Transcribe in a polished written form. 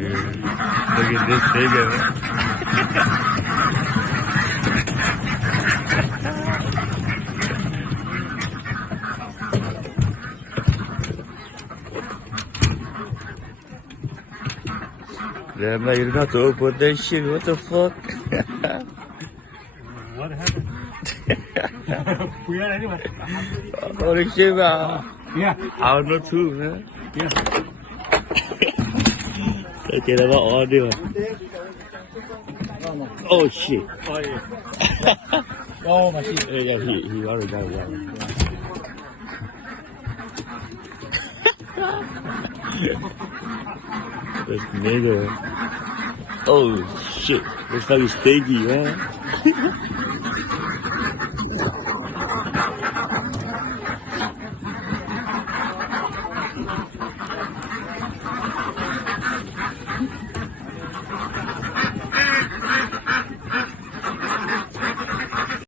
Look at this figure. Damn, like, you're not to open that shit. What the fuck? What happened? Weird anyway. Holy shit, man. Yeah. I don't know too, man. Yeah. Okay, that's about all I do. Oh shit. Oh yeah. Oh my shit. Yeah, he already got it. This nigga. Oh shit. This fucking stinky, man.